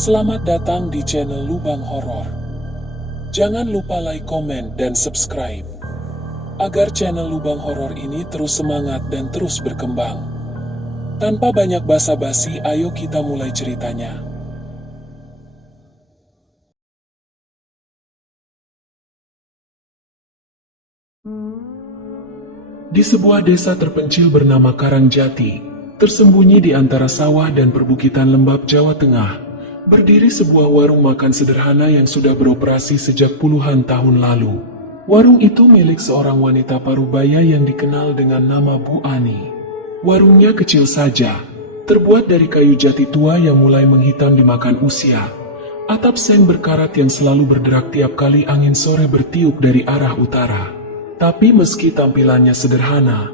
Selamat datang di channel Lubang Horor. Jangan lupa like, komen, dan subscribe agar channel Lubang Horor ini terus semangat dan terus berkembang. Tanpa banyak basa-basi, ayo kita mulai ceritanya. Di sebuah desa terpencil bernama Karangjati, tersembunyi di antara sawah dan perbukitan lembab Jawa Tengah, berdiri sebuah warung makan sederhana yang sudah beroperasi sejak puluhan tahun lalu. Warung itu milik seorang wanita parubaya yang dikenal dengan nama Bu Ani. Warungnya kecil saja, terbuat dari kayu jati tua yang mulai menghitam dimakan usia. Atap seng berkarat yang selalu berderak tiap kali angin sore bertiup dari arah utara. Tapi meski tampilannya sederhana,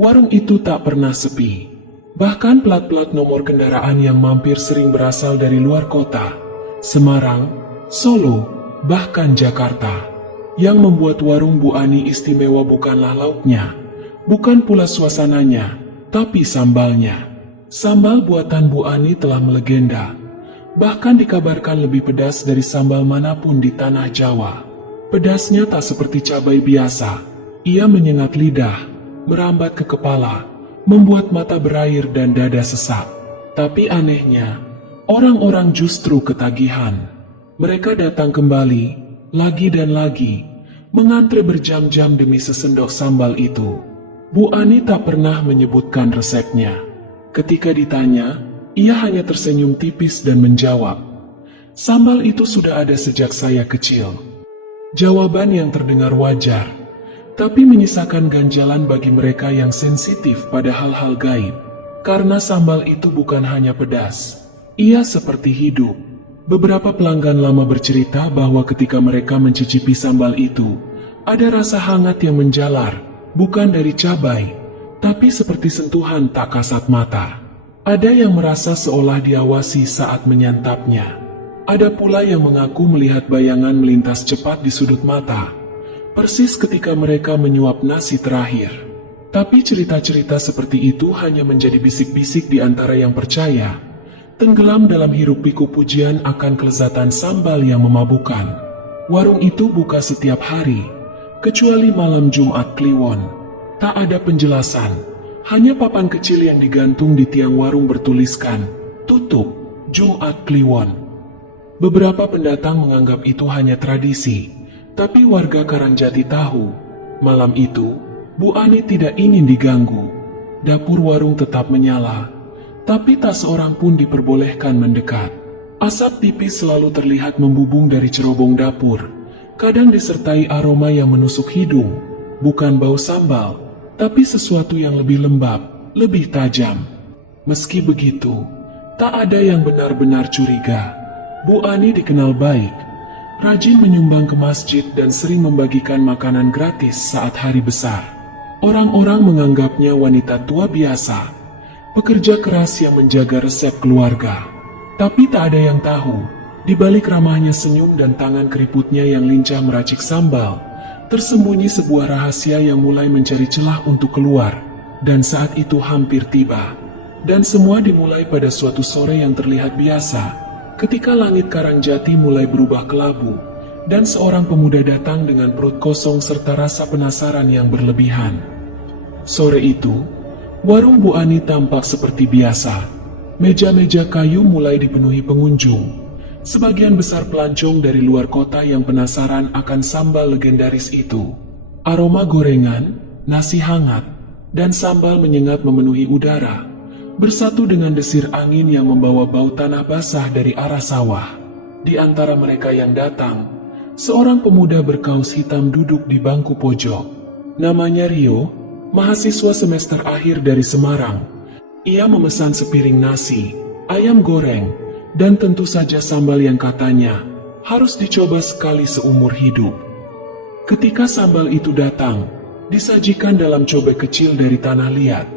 warung itu tak pernah sepi. Bahkan plat-plat nomor kendaraan yang mampir sering berasal dari luar kota, Semarang, Solo, bahkan Jakarta. Yang membuat warung Bu Ani istimewa bukanlah lauknya, bukan pula suasananya, tapi sambalnya. Sambal buatan Bu Ani telah melegenda, bahkan dikabarkan lebih pedas dari sambal manapun di tanah Jawa. Pedasnya tak seperti cabai biasa, ia menyengat lidah, merambat ke kepala, membuat mata berair dan dada sesak. Tapi anehnya, orang-orang justru ketagihan. Mereka datang kembali, lagi dan lagi, mengantre berjam-jam demi sesendok sambal itu. Bu Ani tak pernah menyebutkan resepnya. Ketika ditanya, ia hanya tersenyum tipis dan menjawab, "Sambal itu sudah ada sejak saya kecil." Jawaban yang terdengar wajar, tapi menyisakan ganjalan bagi mereka yang sensitif pada hal-hal gaib. Karena sambal itu bukan hanya pedas, ia seperti hidup. Beberapa pelanggan lama bercerita bahwa ketika mereka mencicipi sambal itu, ada rasa hangat yang menjalar, bukan dari cabai, tapi seperti sentuhan tak kasat mata. Ada yang merasa seolah diawasi saat menyantapnya. Ada pula yang mengaku melihat bayangan melintas cepat di sudut mata, persis ketika mereka menyuap nasi terakhir. Tapi cerita-cerita seperti itu hanya menjadi bisik-bisik di antara yang percaya, tenggelam dalam hiruk-pikuk pujian akan kelezatan sambal yang memabukkan. Warung itu buka setiap hari, kecuali malam Jumat Kliwon. Tak ada penjelasan, hanya papan kecil yang digantung di tiang warung bertuliskan, "Tutup Jumat Kliwon." Beberapa pendatang menganggap itu hanya tradisi, tapi warga Karangjati tahu, malam itu, Bu Ani tidak ingin diganggu. Dapur warung tetap menyala, tapi tak seorang pun diperbolehkan mendekat. Asap tipis selalu terlihat membubung dari cerobong dapur, kadang disertai aroma yang menusuk hidung, bukan bau sambal, tapi sesuatu yang lebih lembab, lebih tajam. Meski begitu, tak ada yang benar-benar curiga. Bu Ani dikenal baik, rajin menyumbang ke masjid dan sering membagikan makanan gratis saat hari besar. Orang-orang menganggapnya wanita tua biasa, pekerja keras yang menjaga resep keluarga. Tapi tak ada yang tahu, di balik ramahnya senyum dan tangan keriputnya yang lincah meracik sambal, tersembunyi sebuah rahasia yang mulai mencari celah untuk keluar, dan saat itu hampir tiba. Dan semua dimulai pada suatu sore yang terlihat biasa, ketika langit Karangjati mulai berubah kelabu, dan seorang pemuda datang dengan perut kosong serta rasa penasaran yang berlebihan. Sore itu, warung Bu Ani tampak seperti biasa. Meja-meja kayu mulai dipenuhi pengunjung. Sebagian besar pelancong dari luar kota yang penasaran akan sambal legendaris itu. Aroma gorengan, nasi hangat, dan sambal menyengat memenuhi udara, bersatu dengan desir angin yang membawa bau tanah basah dari arah sawah. Di antara mereka yang datang, seorang pemuda berkaus hitam duduk di bangku pojok. Namanya Rio, mahasiswa semester akhir dari Semarang. Ia memesan sepiring nasi, ayam goreng, dan tentu saja sambal yang katanya harus dicoba sekali seumur hidup. Ketika sambal itu datang, disajikan dalam cobek kecil dari tanah liat,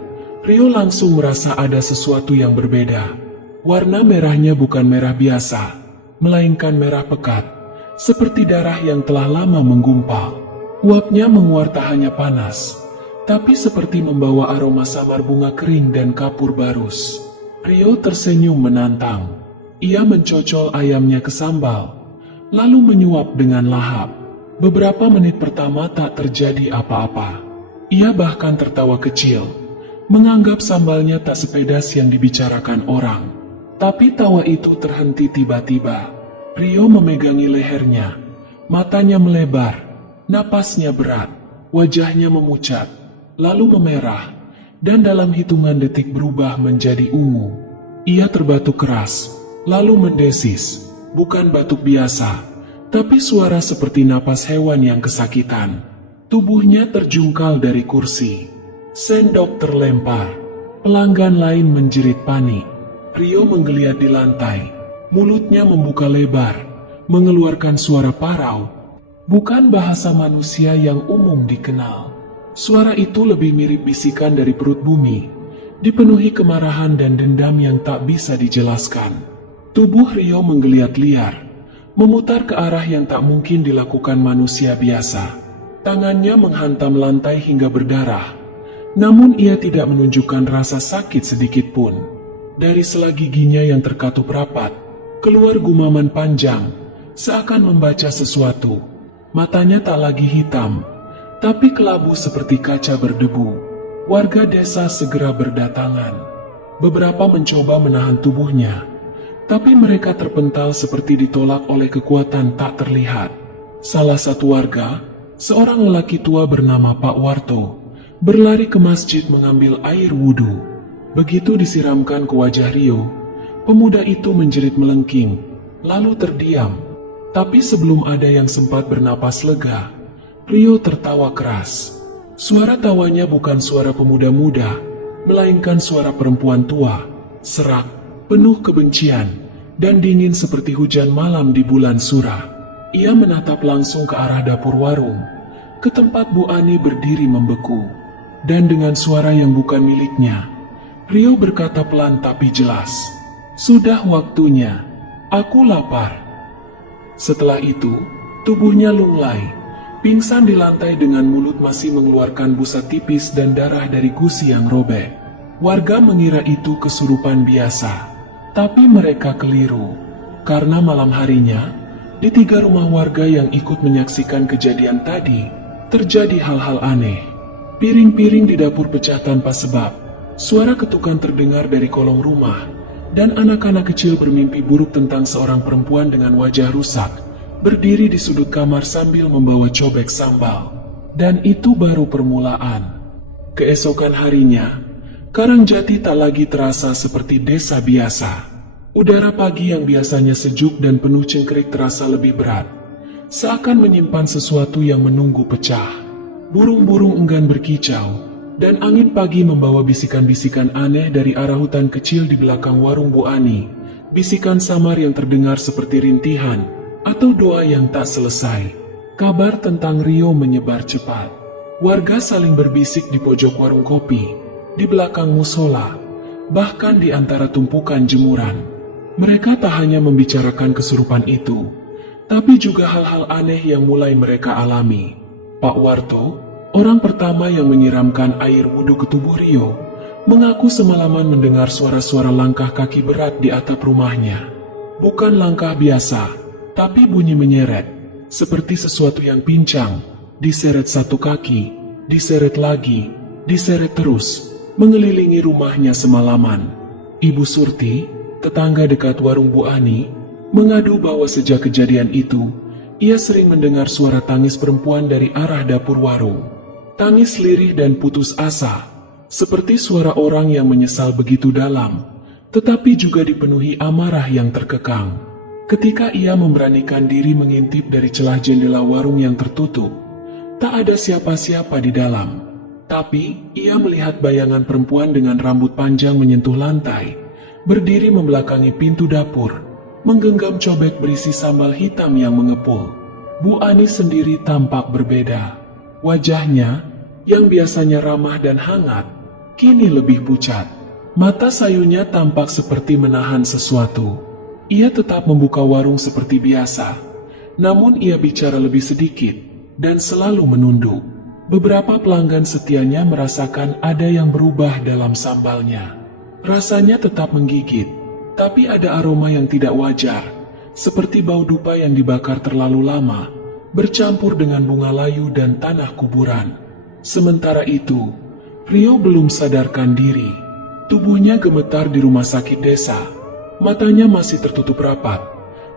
Rio langsung merasa ada sesuatu yang berbeda. Warna merahnya bukan merah biasa, melainkan merah pekat, seperti darah yang telah lama menggumpal. Uapnya menguar tak hanya panas, tapi seperti membawa aroma samar bunga kering dan kapur barus. Rio tersenyum menantang. Ia mencocol ayamnya ke sambal, lalu menyuap dengan lahap. Beberapa menit pertama tak terjadi apa-apa. Ia bahkan tertawa kecil, menganggap sambalnya tak sepedas yang dibicarakan orang. Tapi tawa itu terhenti tiba-tiba. Rio memegangi lehernya, matanya melebar, napasnya berat, wajahnya memucat, lalu memerah, dan dalam hitungan detik berubah menjadi ungu. Ia terbatuk keras, lalu mendesis, bukan batuk biasa, tapi suara seperti napas hewan yang kesakitan. Tubuhnya terjungkal dari kursi. Sendok terlempar. Pelanggan lain menjerit panik. Rio menggeliat di lantai. Mulutnya membuka lebar, mengeluarkan suara parau. Bukan bahasa manusia yang umum dikenal. Suara itu lebih mirip bisikan dari perut bumi, dipenuhi kemarahan dan dendam yang tak bisa dijelaskan. Tubuh Rio menggeliat liar, memutar ke arah yang tak mungkin dilakukan manusia biasa. Tangannya menghantam lantai hingga berdarah, namun ia tidak menunjukkan rasa sakit sedikit pun. Dari sela giginya yang terkatup rapat, keluar gumaman panjang, seakan membaca sesuatu. Matanya tak lagi hitam, tapi kelabu seperti kaca berdebu. Warga desa segera berdatangan. Beberapa mencoba menahan tubuhnya, tapi mereka terpental seperti ditolak oleh kekuatan tak terlihat. Salah satu warga, seorang lelaki tua bernama Pak Warto, berlari ke masjid mengambil air wudhu. Begitu disiramkan ke wajah Rio, pemuda itu menjerit melengking, lalu terdiam. Tapi sebelum ada yang sempat bernapas lega, Rio tertawa keras. Suara tawanya bukan suara pemuda muda, melainkan suara perempuan tua, serak, penuh kebencian, dan dingin seperti hujan malam di bulan surah. Ia menatap langsung ke arah dapur warung, ke tempat Bu Ani berdiri membeku. Dan dengan suara yang bukan miliknya, Rio berkata pelan tapi jelas, "Sudah waktunya, aku lapar." Setelah itu, tubuhnya lunglai, pingsan di lantai dengan mulut masih mengeluarkan busa tipis dan darah dari gusi yang robek. Warga mengira itu kesurupan biasa, tapi mereka keliru. Karena malam harinya, di 3 rumah warga yang ikut menyaksikan kejadian tadi, terjadi hal-hal aneh. Piring-piring di dapur pecah tanpa sebab. Suara ketukan terdengar dari kolong rumah, dan anak-anak kecil bermimpi buruk tentang seorang perempuan dengan wajah rusak, berdiri di sudut kamar sambil membawa cobek sambal. Dan itu baru permulaan. Keesokan harinya, Karangjati tak lagi terasa seperti desa biasa. Udara pagi yang biasanya sejuk dan penuh cengkerik terasa lebih berat, seakan menyimpan sesuatu yang menunggu pecah. Burung-burung enggan berkicau, dan angin pagi membawa bisikan-bisikan aneh dari arah hutan kecil di belakang warung Bu Ani. Bisikan samar yang terdengar seperti rintihan atau doa yang tak selesai. Kabar tentang Rio menyebar cepat. Warga saling berbisik di pojok warung kopi, di belakang musola, bahkan di antara tumpukan jemuran. Mereka tak hanya membicarakan kesurupan itu, tapi juga hal-hal aneh yang mulai mereka alami. Pak Warto, orang pertama yang menyiramkan air wudhu ke tubuh Rio, mengaku semalaman mendengar suara-suara langkah kaki berat di atap rumahnya. Bukan langkah biasa, tapi bunyi menyeret, seperti sesuatu yang pincang, diseret satu kaki, diseret lagi, diseret terus, mengelilingi rumahnya semalaman. Ibu Surti, tetangga dekat warung Bu Ani, mengadu bahwa sejak kejadian itu, ia sering mendengar suara tangis perempuan dari arah dapur warung. Tangis lirih dan putus asa, seperti suara orang yang menyesal begitu dalam, tetapi juga dipenuhi amarah yang terkekang. Ketika ia memberanikan diri mengintip dari celah jendela warung yang tertutup, tak ada siapa-siapa di dalam. Tapi, ia melihat bayangan perempuan dengan rambut panjang menyentuh lantai, berdiri membelakangi pintu dapur, menggenggam cobek berisi sambal hitam yang mengepul. Bu Ani sendiri tampak berbeda. Wajahnya, yang biasanya ramah dan hangat, kini lebih pucat. Mata sayunya tampak seperti menahan sesuatu. Ia tetap membuka warung seperti biasa, namun ia bicara lebih sedikit, dan selalu menunduk. Beberapa pelanggan setianya merasakan ada yang berubah dalam sambalnya. Rasanya tetap menggigit, Tapi ada aroma yang tidak wajar, seperti bau dupa yang dibakar terlalu lama, bercampur dengan bunga layu dan tanah kuburan. Sementara itu, Rio belum sadarkan diri. Tubuhnya gemetar di rumah sakit desa. Matanya masih tertutup rapat,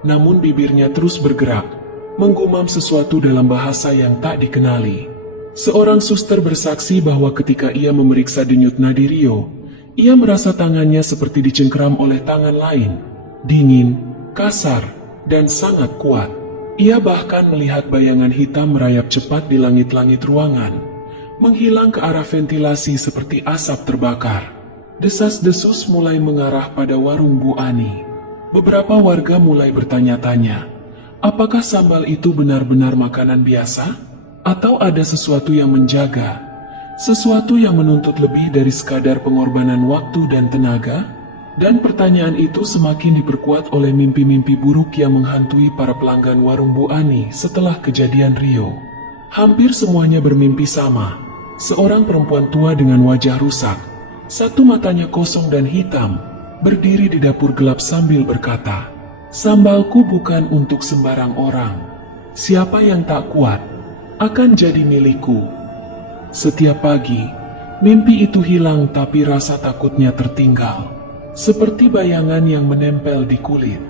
namun bibirnya terus bergerak, menggumam sesuatu dalam bahasa yang tak dikenali. Seorang suster bersaksi bahwa ketika ia memeriksa denyut nadi Rio, ia merasa tangannya seperti dicengkeram oleh tangan lain, dingin, kasar, dan sangat kuat. Ia bahkan melihat bayangan hitam merayap cepat di langit-langit ruangan, menghilang ke arah ventilasi seperti asap terbakar. Desas-desus mulai mengarah pada warung Bu Ani. Beberapa warga mulai bertanya-tanya, apakah sambal itu benar-benar makanan biasa? Atau ada sesuatu yang menjaga? Sesuatu yang menuntut lebih dari sekadar pengorbanan waktu dan tenaga? Dan pertanyaan itu semakin diperkuat oleh mimpi-mimpi buruk yang menghantui para pelanggan warung Bu Ani setelah kejadian Rio. Hampir semuanya bermimpi sama. Seorang perempuan tua dengan wajah rusak, satu matanya kosong dan hitam, berdiri di dapur gelap sambil berkata, "Sambalku bukan untuk sembarang orang. Siapa yang tak kuat akan jadi milikku." Setiap pagi, mimpi itu hilang tapi rasa takutnya tertinggal. Seperti bayangan yang menempel di kulit.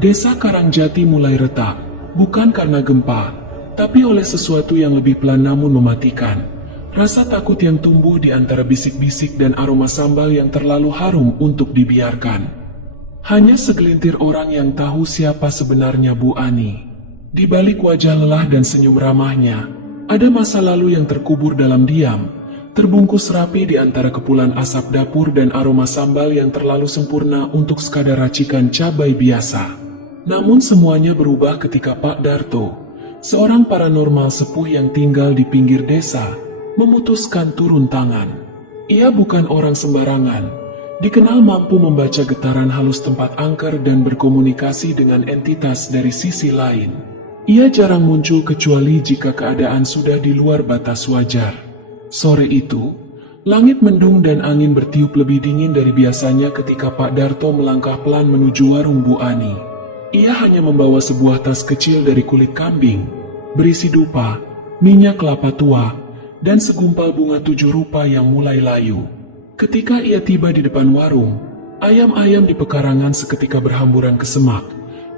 Desa Karangjati mulai retak, bukan karena gempa, tapi oleh sesuatu yang lebih pelan namun mematikan. Rasa takut yang tumbuh di antara bisik-bisik dan aroma sambal yang terlalu harum untuk dibiarkan. Hanya segelintir orang yang tahu siapa sebenarnya Bu Ani. Di balik wajah lelah dan senyum ramahnya, ada masa lalu yang terkubur dalam diam, terbungkus rapi di antara kepulan asap dapur dan aroma sambal yang terlalu sempurna untuk sekadar racikan cabai biasa. Namun semuanya berubah ketika Pak Darto, seorang paranormal sepuh yang tinggal di pinggir desa, memutuskan turun tangan. Ia bukan orang sembarangan, dikenal mampu membaca getaran halus tempat angker dan berkomunikasi dengan entitas dari sisi lain. Ia jarang muncul kecuali jika keadaan sudah di luar batas wajar. Sore itu, langit mendung dan angin bertiup lebih dingin dari biasanya ketika Pak Darto melangkah pelan menuju warung Bu Ani. Ia hanya membawa sebuah tas kecil dari kulit kambing, berisi dupa, minyak kelapa tua, dan segumpal bunga 7 rupa yang mulai layu. Ketika ia tiba di depan warung, ayam-ayam di pekarangan seketika berhamburan ke semak,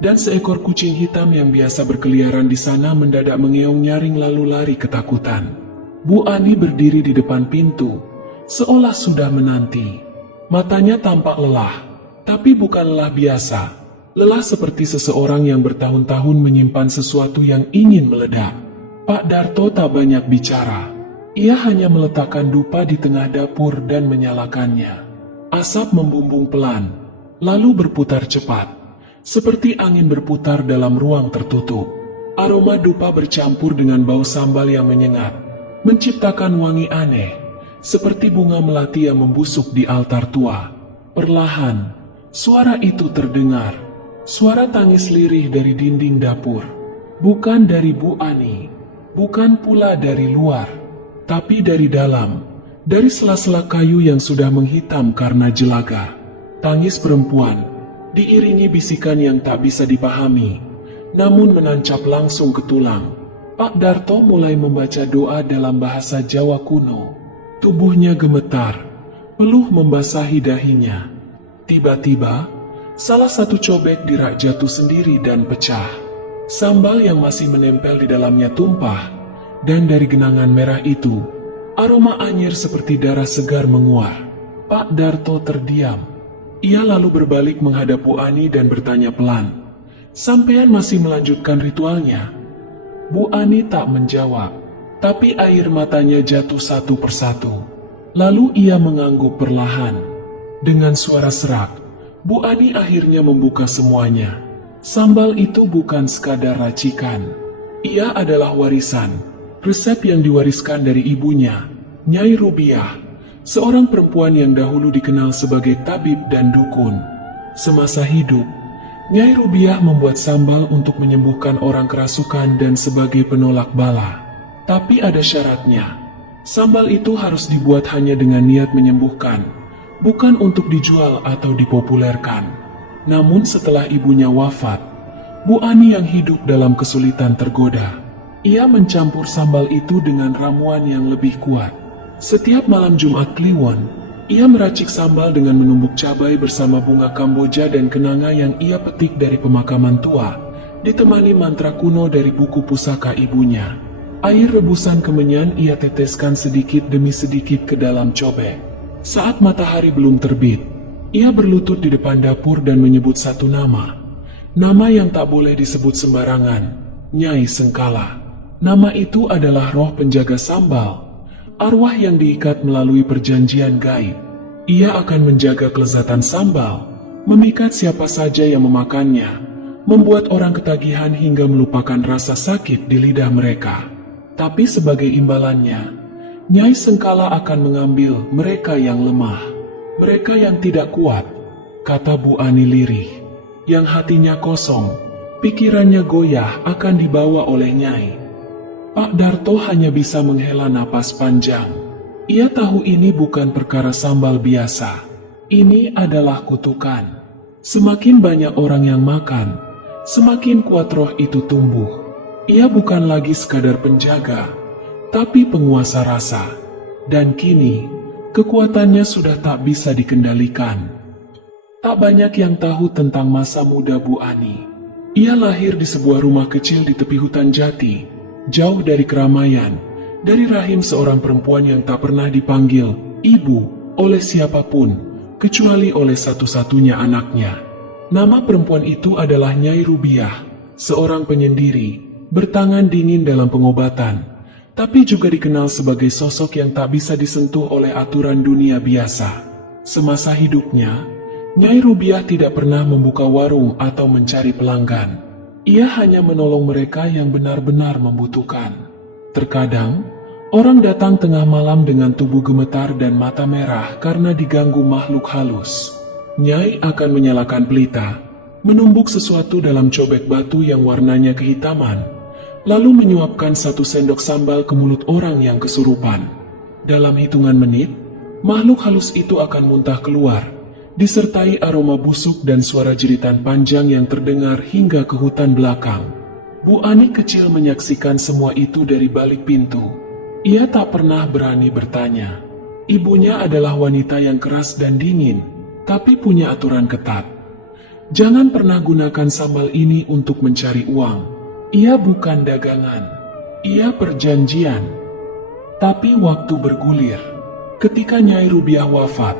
dan seekor kucing hitam yang biasa berkeliaran di sana mendadak mengeong nyaring lalu lari ketakutan. Bu Ani berdiri di depan pintu, seolah sudah menanti. Matanya tampak lelah, tapi bukan lelah biasa. Lelah seperti seseorang yang bertahun-tahun menyimpan sesuatu yang ingin meledak. Pak Darto tak banyak bicara. Ia hanya meletakkan dupa di tengah dapur dan menyalakannya. Asap membumbung pelan, lalu berputar cepat. Seperti angin berputar dalam ruang tertutup. Aroma dupa bercampur dengan bau sambal yang menyengat, menciptakan wangi aneh, seperti bunga melati yang membusuk di altar tua. Perlahan, suara itu terdengar. Suara tangis lirih dari dinding dapur. Bukan dari Bu Ani, bukan pula dari luar, tapi dari dalam, dari sela-sela kayu yang sudah menghitam karena jelaga. Tangis perempuan diiringi bisikan yang tak bisa dipahami, namun menancap langsung ke tulang. Pak Darto mulai membaca doa dalam bahasa Jawa kuno. Tubuhnya gemetar, peluh membasahi dahinya. Tiba-tiba, salah satu cobek di rak jatuh sendiri dan pecah. Sambal yang masih menempel di dalamnya tumpah, dan dari genangan merah itu, aroma anyir seperti darah segar menguar. Pak Darto terdiam. Ia lalu berbalik menghadap Bu Ani dan bertanya pelan, "Sampean masih melanjutkan ritualnya?" Bu Ani tak menjawab, tapi air matanya jatuh satu persatu. Lalu ia mengangguk perlahan. Dengan suara serak, Bu Ani akhirnya membuka semuanya. Sambal itu bukan sekadar racikan. Ia adalah warisan, resep yang diwariskan dari ibunya, Nyai Rubiah, seorang perempuan yang dahulu dikenal sebagai tabib dan dukun. Semasa hidup, Nyai Rubiah membuat sambal untuk menyembuhkan orang kerasukan dan sebagai penolak bala. Tapi ada syaratnya. Sambal itu harus dibuat hanya dengan niat menyembuhkan, bukan untuk dijual atau dipopulerkan. Namun setelah ibunya wafat, Bu Ani yang hidup dalam kesulitan tergoda. Ia mencampur sambal itu dengan ramuan yang lebih kuat. Setiap malam Jumat Kliwon, ia meracik sambal dengan menumbuk cabai bersama bunga kamboja dan kenanga yang ia petik dari pemakaman tua, ditemani mantra kuno dari buku pusaka ibunya. Air rebusan kemenyan ia teteskan sedikit demi sedikit ke dalam cobek. Saat matahari belum terbit, ia berlutut di depan dapur dan menyebut satu nama. Nama yang tak boleh disebut sembarangan, Nyai Sengkala. Nama itu adalah roh penjaga sambal, arwah yang diikat melalui perjanjian gaib. Ia akan menjaga kelezatan sambal, memikat siapa saja yang memakannya, membuat orang ketagihan hingga melupakan rasa sakit di lidah mereka. Tapi sebagai imbalannya, Nyai Sengkala akan mengambil mereka yang lemah, mereka yang tidak kuat, kata Bu Ani lirih. Yang hatinya kosong, pikirannya goyah akan dibawa oleh Nyai. Pak Darto hanya bisa menghela napas panjang. Ia tahu ini bukan perkara sambal biasa. Ini adalah kutukan. Semakin banyak orang yang makan, semakin kuat roh itu tumbuh. Ia bukan lagi sekadar penjaga, tapi penguasa rasa. Dan kini, kekuatannya sudah tak bisa dikendalikan. Tak banyak yang tahu tentang masa muda Bu Ani. Ia lahir di sebuah rumah kecil di tepi hutan jati, jauh dari keramaian, dari rahim seorang perempuan yang tak pernah dipanggil ibu oleh siapapun, kecuali oleh satu-satunya anaknya. Nama perempuan itu adalah Nyai Rubiah, seorang penyendiri, bertangan dingin dalam pengobatan, tapi juga dikenal sebagai sosok yang tak bisa disentuh oleh aturan dunia biasa. Semasa hidupnya, Nyai Rubiah tidak pernah membuka warung atau mencari pelanggan. Ia hanya menolong mereka yang benar-benar membutuhkan. Terkadang, orang datang tengah malam dengan tubuh gemetar dan mata merah karena diganggu makhluk halus. Nyai akan menyalakan pelita, menumbuk sesuatu dalam cobek batu yang warnanya kehitaman, lalu menyuapkan 1 sendok sambal ke mulut orang yang kesurupan. Dalam hitungan menit, makhluk halus itu akan muntah keluar, disertai aroma busuk dan suara jeritan panjang yang terdengar hingga ke hutan belakang. Bu Ani kecil menyaksikan semua itu dari balik pintu. Ia tak pernah berani bertanya. Ibunya adalah wanita yang keras dan dingin, tapi punya aturan ketat. Jangan pernah gunakan sambal ini untuk mencari uang. Ia bukan dagangan, ia perjanjian. Tapi waktu bergulir. Ketika Nyai Rubiah wafat,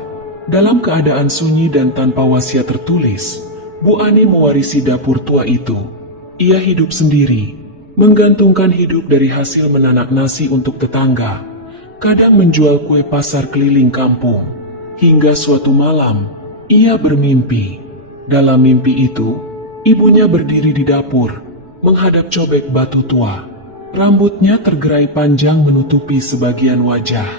dalam keadaan sunyi dan tanpa wasiat tertulis, Bu Ani mewarisi dapur tua itu. Ia hidup sendiri, menggantungkan hidup dari hasil menanak nasi untuk tetangga, kadang menjual kue pasar keliling kampung. Hingga suatu malam, ia bermimpi. Dalam mimpi itu, ibunya berdiri di dapur, menghadap cobek batu tua. Rambutnya tergerai panjang menutupi sebagian wajah.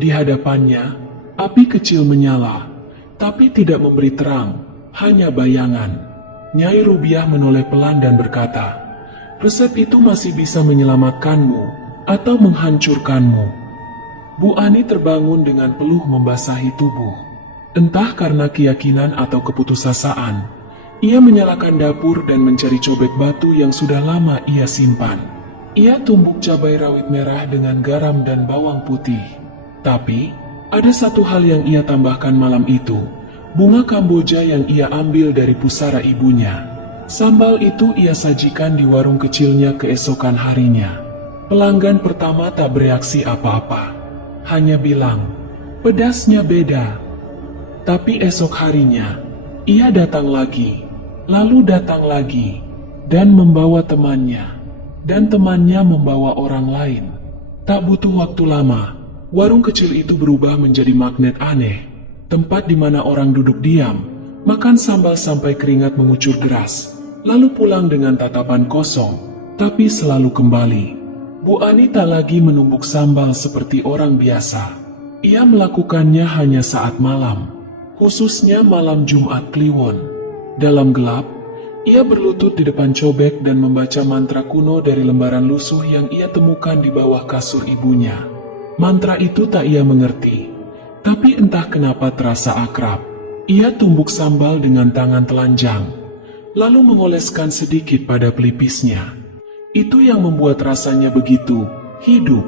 Di hadapannya, api kecil menyala, tapi tidak memberi terang, hanya bayangan. Nyai Rubiah menoleh pelan dan berkata, "Resep itu masih bisa menyelamatkanmu atau menghancurkanmu." Bu Ani terbangun dengan peluh membasahi tubuh. Entah karena keyakinan atau keputusasaan, ia menyalakan dapur dan mencari cobek batu yang sudah lama ia simpan. Ia tumbuk cabai rawit merah dengan garam dan bawang putih. Tapi, ada satu hal yang ia tambahkan malam itu, bunga kamboja yang ia ambil dari pusara ibunya. Sambal itu ia sajikan di warung kecilnya keesokan harinya. Pelanggan pertama tak bereaksi apa-apa, hanya bilang, "Pedasnya beda." Tapi esok harinya, ia datang lagi, lalu datang lagi, dan membawa temannya, dan temannya membawa orang lain. Tak butuh waktu lama, warung kecil itu berubah menjadi magnet aneh, tempat di mana orang duduk diam, makan sambal sampai keringat mengucur deras, lalu pulang dengan tatapan kosong, tapi selalu kembali. Bu Ani tak lagi menumbuk sambal seperti orang biasa. Ia melakukannya hanya saat malam, khususnya malam Jumat Kliwon. Dalam gelap, ia berlutut di depan cobek dan membaca mantra kuno dari lembaran lusuh yang ia temukan di bawah kasur ibunya. Mantra itu tak ia mengerti, tapi entah kenapa terasa akrab. Ia tumbuk sambal dengan tangan telanjang, lalu mengoleskan sedikit pada pelipisnya. Itu yang membuat rasanya begitu hidup.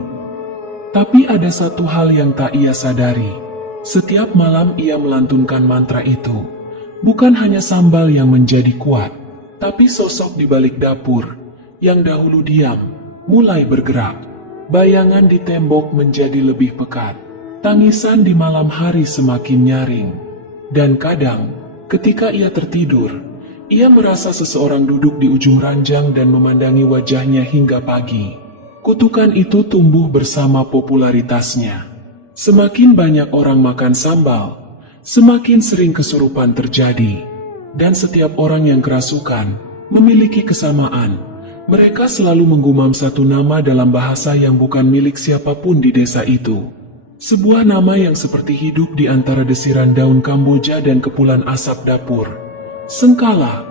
Tapi ada satu hal yang tak ia sadari. Setiap malam ia melantunkan mantra itu. Bukan hanya sambal yang menjadi kuat, tapi sosok di balik dapur, yang dahulu diam, mulai bergerak. Bayangan di tembok menjadi lebih pekat. Tangisan di malam hari semakin nyaring. Dan kadang, ketika ia tertidur, ia merasa seseorang duduk di ujung ranjang dan memandangi wajahnya hingga pagi. Kutukan itu tumbuh bersama popularitasnya. Semakin banyak orang makan sambal, semakin sering kesurupan terjadi. Dan setiap orang yang kerasukan memiliki kesamaan. Mereka selalu menggumam satu nama dalam bahasa yang bukan milik siapapun di desa itu. Sebuah nama yang seperti hidup di antara desiran daun Kamboja dan kepulan asap dapur. Sengkala.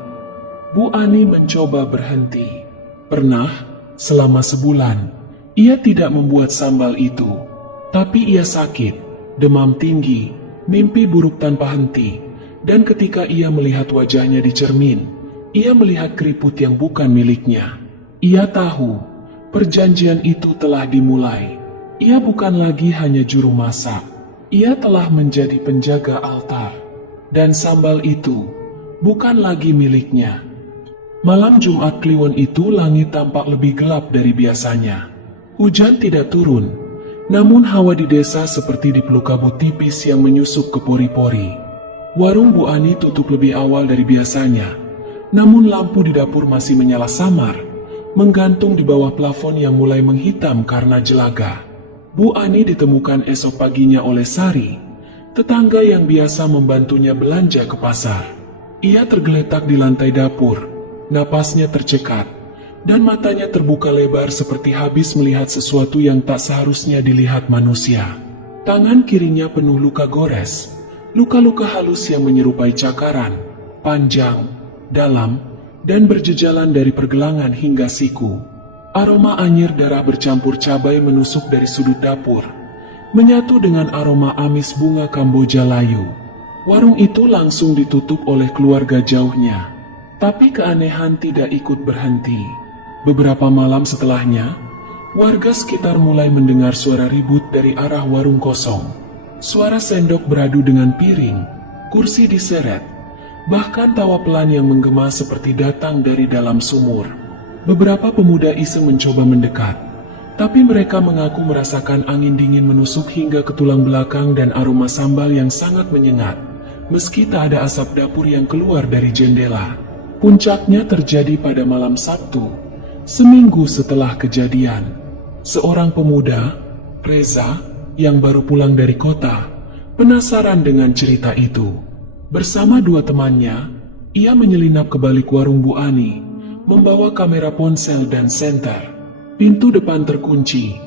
Bu Ani mencoba berhenti. Pernah, selama sebulan, ia tidak membuat sambal itu. Tapi ia sakit, demam tinggi, mimpi buruk tanpa henti. Dan ketika ia melihat wajahnya di cermin, ia melihat keriput yang bukan miliknya. Ia tahu, perjanjian itu telah dimulai. Ia bukan lagi hanya juru masak. Ia telah menjadi penjaga altar. Dan sambal itu bukan lagi miliknya. Malam Jumat Kliwon itu langit tampak lebih gelap dari biasanya. Hujan tidak turun, namun hawa di desa seperti dipeluk kabut tipis yang menyusup ke pori-pori. Warung Bu Ani tutup lebih awal dari biasanya, namun lampu di dapur masih menyala samar, menggantung di bawah plafon yang mulai menghitam karena jelaga. Bu Ani ditemukan esok paginya oleh Sari, tetangga yang biasa membantunya belanja ke pasar. Ia tergeletak di lantai dapur. Napasnya tercekat, dan matanya terbuka lebar seperti habis melihat sesuatu yang tak seharusnya dilihat manusia. Tangan kirinya penuh luka gores, luka-luka halus yang menyerupai cakaran, panjang, dalam, dan berjejalan dari pergelangan hingga siku. Aroma anyir darah bercampur cabai menusuk dari sudut dapur, menyatu dengan aroma amis bunga Kamboja layu. Warung itu langsung ditutup oleh keluarga jauhnya. Tapi keanehan tidak ikut berhenti. Beberapa malam setelahnya, warga sekitar mulai mendengar suara ribut dari arah warung kosong. Suara sendok beradu dengan piring, kursi diseret, bahkan tawa pelan yang menggema seperti datang dari dalam sumur. Beberapa pemuda iseng mencoba mendekat, tapi mereka mengaku merasakan angin dingin menusuk hingga ke tulang belakang dan aroma sambal yang sangat menyengat, meski tak ada asap dapur yang keluar dari jendela. Puncaknya terjadi pada malam Sabtu, seminggu setelah kejadian. Seorang pemuda, Reza, yang baru pulang dari kota, penasaran dengan cerita itu. Bersama dua temannya, ia menyelinap ke balik warung Bu Ani, membawa kamera ponsel dan senter. Pintu depan terkunci,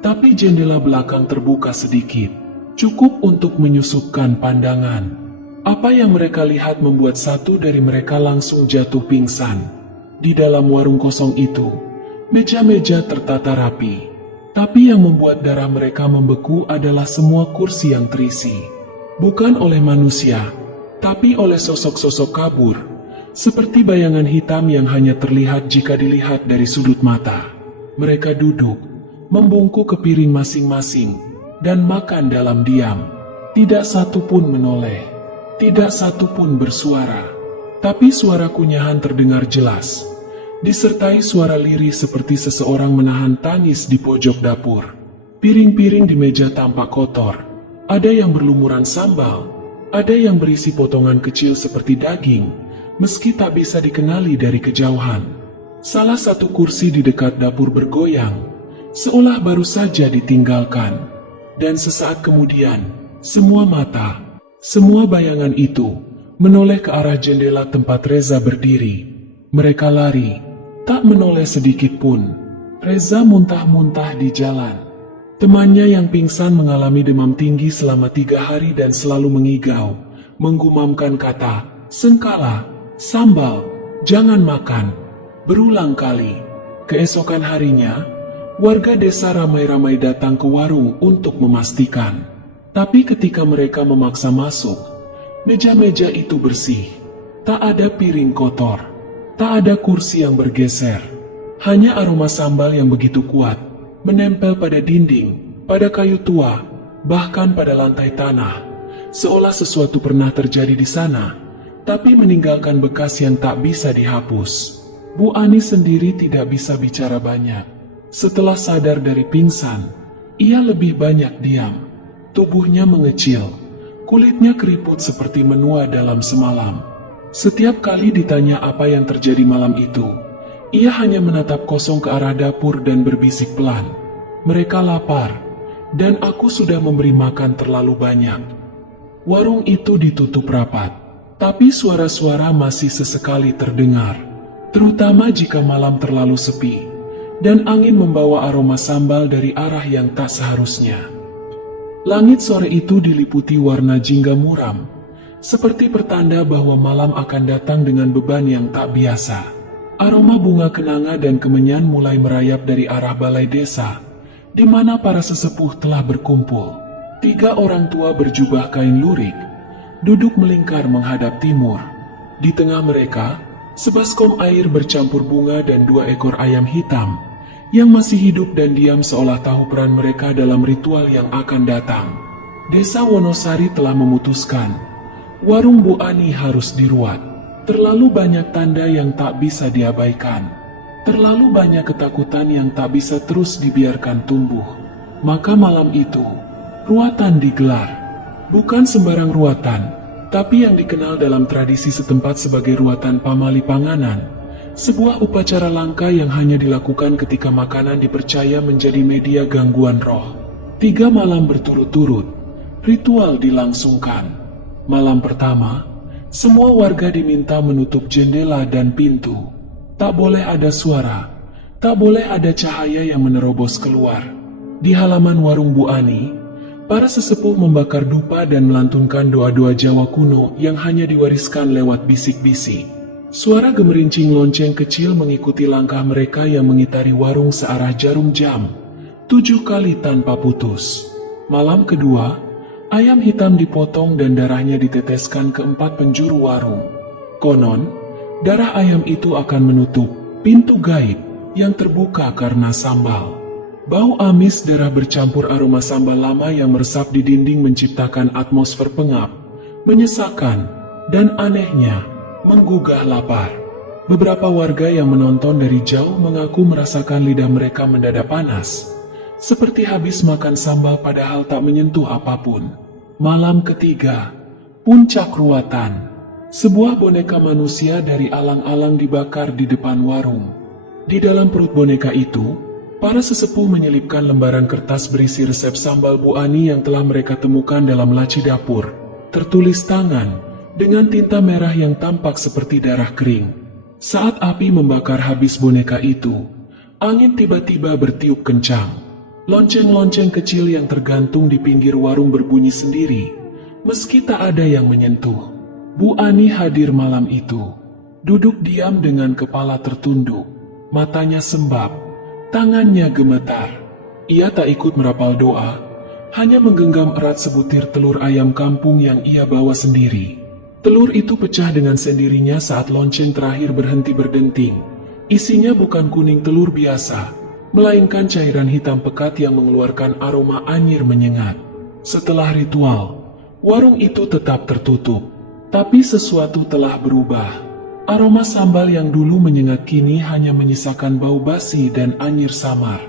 tapi jendela belakang terbuka sedikit, cukup untuk menyusupkan pandangan. Apa yang mereka lihat membuat satu dari mereka langsung jatuh pingsan. Di dalam warung kosong itu, meja-meja tertata rapi. Tapi yang membuat darah mereka membeku adalah semua kursi yang terisi. Bukan oleh manusia, tapi oleh sosok-sosok kabur. Seperti bayangan hitam yang hanya terlihat jika dilihat dari sudut mata. Mereka duduk, membungkuk ke piring masing-masing, dan makan dalam diam. Tidak satu pun menoleh. Tidak satu pun bersuara, tapi suara kunyahan terdengar jelas, disertai suara lirih seperti seseorang menahan tangis di pojok dapur. Piring-piring di meja tampak kotor, ada yang berlumuran sambal, ada yang berisi potongan kecil seperti daging, meski tak bisa dikenali dari kejauhan. Salah satu kursi di dekat dapur bergoyang, seolah baru saja ditinggalkan, dan sesaat kemudian, semua mata, semua bayangan itu menoleh ke arah jendela tempat Reza berdiri. Mereka lari, tak menoleh sedikit pun. Reza muntah-muntah di jalan. Temannya yang pingsan mengalami demam tinggi selama 3 hari dan selalu mengigau, menggumamkan kata, "Sengkala, sambal, jangan makan." Berulang kali. Keesokan harinya, warga desa ramai-ramai datang ke warung untuk memastikan. Tapi ketika mereka memaksa masuk, Meja-meja itu bersih, tak ada piring kotor, tak ada kursi yang bergeser. Hanya aroma sambal yang begitu kuat, menempel pada dinding, pada kayu tua, bahkan pada lantai tanah. Seolah sesuatu pernah terjadi di sana, tapi meninggalkan bekas yang tak bisa dihapus. Bu Ani sendiri tidak bisa bicara banyak. Setelah sadar dari pingsan, ia lebih banyak diam. Tubuhnya mengecil, kulitnya keriput seperti menua dalam semalam. Setiap kali ditanya apa yang terjadi malam itu, ia hanya menatap kosong ke arah dapur dan berbisik pelan. Mereka lapar, dan aku sudah memberi makan terlalu banyak. Warung itu ditutup rapat, tapi suara-suara masih sesekali terdengar, terutama jika malam terlalu sepi, dan angin membawa aroma sambal dari arah yang tak seharusnya. Langit sore itu diliputi warna jingga muram, seperti pertanda bahwa malam akan datang dengan beban yang tak biasa. Aroma bunga kenanga dan kemenyan mulai merayap dari arah balai desa, di mana para sesepuh telah berkumpul. 3 orang tua berjubah kain lurik, duduk melingkar menghadap timur. Di tengah mereka, sebaskom air bercampur bunga dan 2 ekor ayam hitam, yang masih hidup dan diam seolah tahu peran mereka dalam ritual yang akan datang. Desa Wonosari telah memutuskan, warung Bu Ani harus diruat. Terlalu banyak tanda yang tak bisa diabaikan. Terlalu banyak ketakutan yang tak bisa terus dibiarkan tumbuh. Maka malam itu, ruatan digelar. Bukan sembarang ruatan, tapi yang dikenal dalam tradisi setempat sebagai ruatan pamali panganan. Sebuah upacara langka yang hanya dilakukan ketika makanan dipercaya menjadi media gangguan roh. 3 malam berturut-turut, ritual dilangsungkan. Malam pertama, semua warga diminta menutup jendela dan pintu. Tak boleh ada suara, tak boleh ada cahaya yang menerobos keluar. Di halaman warung Bu Ani, para sesepuh membakar dupa dan melantunkan doa-doa Jawa kuno yang hanya diwariskan lewat bisik-bisik. Suara gemerincing lonceng kecil mengikuti langkah mereka yang mengitari warung searah jarum jam, 7 kali tanpa putus. Malam kedua, ayam hitam dipotong dan darahnya diteteskan ke 4 penjuru warung. Konon, darah ayam itu akan menutup pintu gaib yang terbuka karena sambal. Bau amis darah bercampur aroma sambal lama yang meresap di dinding menciptakan atmosfer pengap, menyesakan, dan anehnya, menggugah lapar. Beberapa warga yang menonton dari jauh mengaku merasakan lidah mereka mendadak panas, seperti habis makan sambal padahal tak menyentuh apapun. Malam ketiga, puncak ruatan. Sebuah boneka manusia dari alang-alang dibakar di depan warung. Di dalam perut boneka itu, para sesepuh menyelipkan lembaran kertas berisi resep sambal Bu Ani yang telah mereka temukan dalam laci dapur. Tertulis tangan, dengan tinta merah yang tampak seperti darah kering. Saat api membakar habis boneka itu, angin tiba-tiba bertiup kencang. Lonceng-lonceng kecil yang tergantung di pinggir warung berbunyi sendiri, meski tak ada yang menyentuh. Bu Ani hadir malam itu, duduk diam dengan kepala tertunduk, matanya sembab, tangannya gemetar. Ia tak ikut merapal doa, hanya menggenggam erat sebutir telur ayam kampung yang ia bawa sendiri. Telur itu pecah dengan sendirinya saat lonceng terakhir berhenti berdenting. Isinya bukan kuning telur biasa, melainkan cairan hitam pekat yang mengeluarkan aroma anyir menyengat. Setelah ritual, warung itu tetap tertutup, tapi sesuatu telah berubah. Aroma sambal yang dulu menyengat kini hanya menyisakan bau basi dan anyir samar.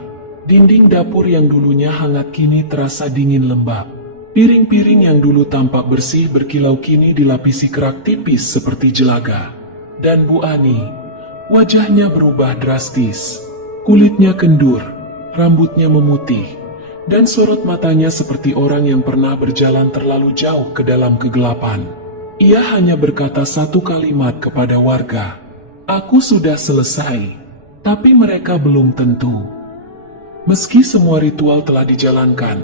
Dinding dapur yang dulunya hangat kini terasa dingin lembab. Piring-piring yang dulu tampak bersih berkilau kini dilapisi kerak tipis seperti jelaga. Dan Bu Ani, wajahnya berubah drastis. Kulitnya kendur, rambutnya memutih, dan sorot matanya seperti orang yang pernah berjalan terlalu jauh ke dalam kegelapan. Ia hanya berkata 1 kalimat kepada warga, "Aku sudah selesai," tapi mereka belum tentu. Meski semua ritual telah dijalankan,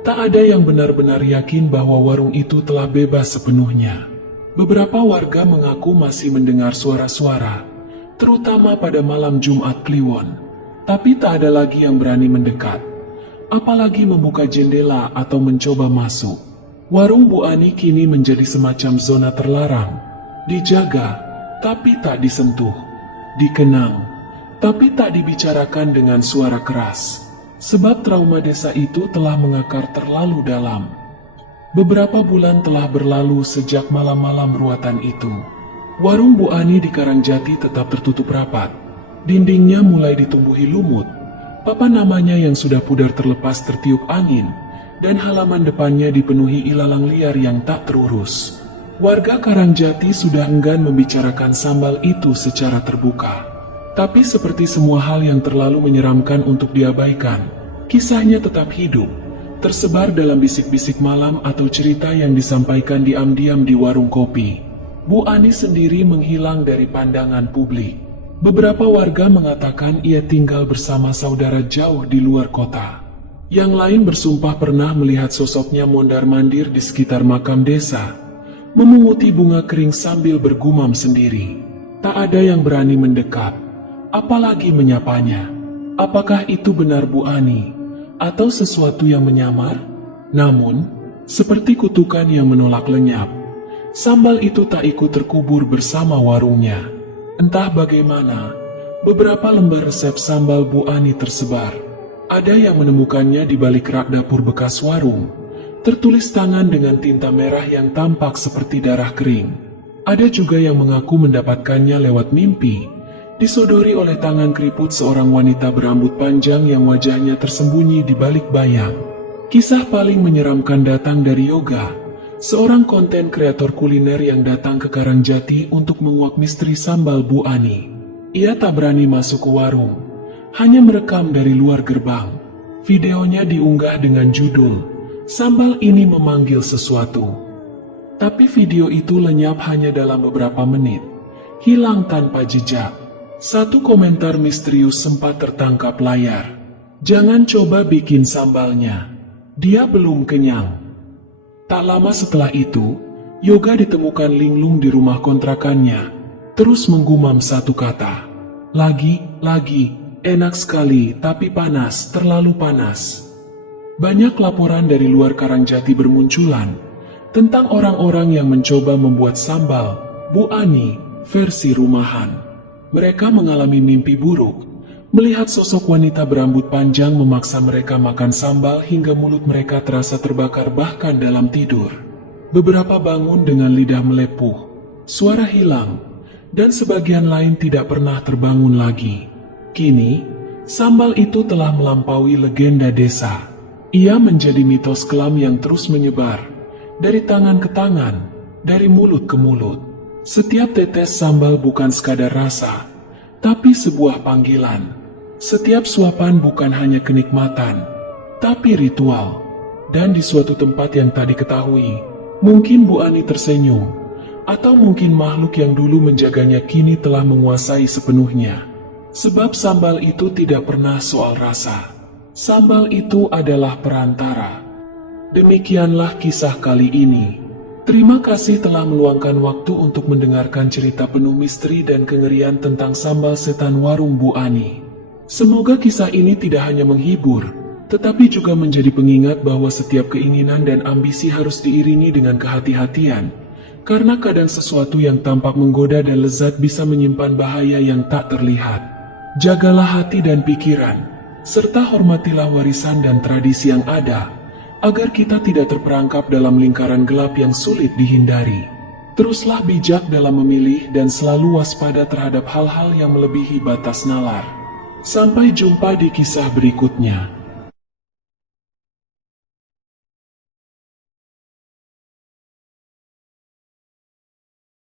tak ada yang benar-benar yakin bahwa warung itu telah bebas sepenuhnya. Beberapa warga mengaku masih mendengar suara-suara, terutama pada malam Jumat Kliwon. Tapi tak ada lagi yang berani mendekat, apalagi membuka jendela atau mencoba masuk. Warung Bu Ani kini menjadi semacam zona terlarang. Dijaga, tapi tak disentuh. Dikenang, tapi tak dibicarakan dengan suara keras. Sebab trauma desa itu telah mengakar terlalu dalam. Beberapa bulan telah berlalu sejak malam-malam ruatan itu. Warung Bu Ani di Karangjati tetap tertutup rapat. Dindingnya mulai ditumbuhi lumut. Papan namanya yang sudah pudar terlepas tertiup angin, dan halaman depannya dipenuhi ilalang liar yang tak terurus. Warga Karangjati sudah enggan membicarakan sambal itu secara terbuka. Tapi seperti semua hal yang terlalu menyeramkan untuk diabaikan, kisahnya tetap hidup, tersebar dalam bisik-bisik malam atau cerita yang disampaikan diam-diam di warung kopi. Bu Ani sendiri menghilang dari pandangan publik. Beberapa warga mengatakan ia tinggal bersama saudara jauh di luar kota. Yang lain bersumpah pernah melihat sosoknya mondar-mandir di sekitar makam desa, memunguti bunga kering sambil bergumam sendiri. Tak ada yang berani mendekat, apalagi menyapanya. Apakah itu benar Bu Ani, atau sesuatu yang menyamar? Namun, seperti kutukan yang menolak lenyap, sambal itu tak ikut terkubur bersama warungnya. Entah bagaimana, beberapa lembar resep sambal Bu Ani tersebar. Ada yang menemukannya di balik rak dapur bekas warung, tertulis tangan dengan tinta merah yang tampak seperti darah kering. Ada juga yang mengaku mendapatkannya lewat mimpi, disodori oleh tangan keriput seorang wanita berambut panjang yang wajahnya tersembunyi di balik bayang. Kisah paling menyeramkan datang dari Yoga, seorang konten kreator kuliner yang datang ke Karangjati untuk menguak misteri sambal Bu Ani. Ia tak berani masuk ke warung, hanya merekam dari luar gerbang. Videonya diunggah dengan judul, "Sambal ini memanggil sesuatu." Tapi video itu lenyap hanya dalam beberapa menit, hilang tanpa jejak. Satu komentar misterius sempat tertangkap layar. "Jangan coba bikin sambalnya, dia belum kenyang." Tak lama setelah itu, Yoga ditemukan linglung di rumah kontrakannya, terus menggumam satu kata, lagi, enak sekali tapi panas, terlalu panas." Banyak laporan dari luar Karangjati bermunculan, tentang orang-orang yang mencoba membuat sambal Bu Ani versi rumahan. Mereka mengalami mimpi buruk, melihat sosok wanita berambut panjang memaksa mereka makan sambal hingga mulut mereka terasa terbakar bahkan dalam tidur. Beberapa bangun dengan lidah melepuh, suara hilang, dan sebagian lain tidak pernah terbangun lagi. Kini, sambal itu telah melampaui legenda desa. Ia menjadi mitos kelam yang terus menyebar, dari tangan ke tangan, dari mulut ke mulut. Setiap tetes sambal bukan sekadar rasa, tapi sebuah panggilan. Setiap suapan bukan hanya kenikmatan, tapi ritual. Dan di suatu tempat yang tak diketahui, mungkin Bu Ani tersenyum, atau mungkin makhluk yang dulu menjaganya kini telah menguasai sepenuhnya. Sebab sambal itu tidak pernah soal rasa. Sambal itu adalah perantara. Demikianlah kisah kali ini. Terima kasih telah meluangkan waktu untuk mendengarkan cerita penuh misteri dan kengerian tentang sambal setan warung Bu Ani. Semoga kisah ini tidak hanya menghibur, tetapi juga menjadi pengingat bahwa setiap keinginan dan ambisi harus diiringi dengan kehati-hatian, karena kadang sesuatu yang tampak menggoda dan lezat bisa menyimpan bahaya yang tak terlihat. Jagalah hati dan pikiran, serta hormatilah warisan dan tradisi yang ada, agar kita tidak terperangkap dalam lingkaran gelap yang sulit dihindari. Teruslah bijak dalam memilih dan selalu waspada terhadap hal-hal yang melebihi batas nalar. Sampai jumpa di kisah berikutnya.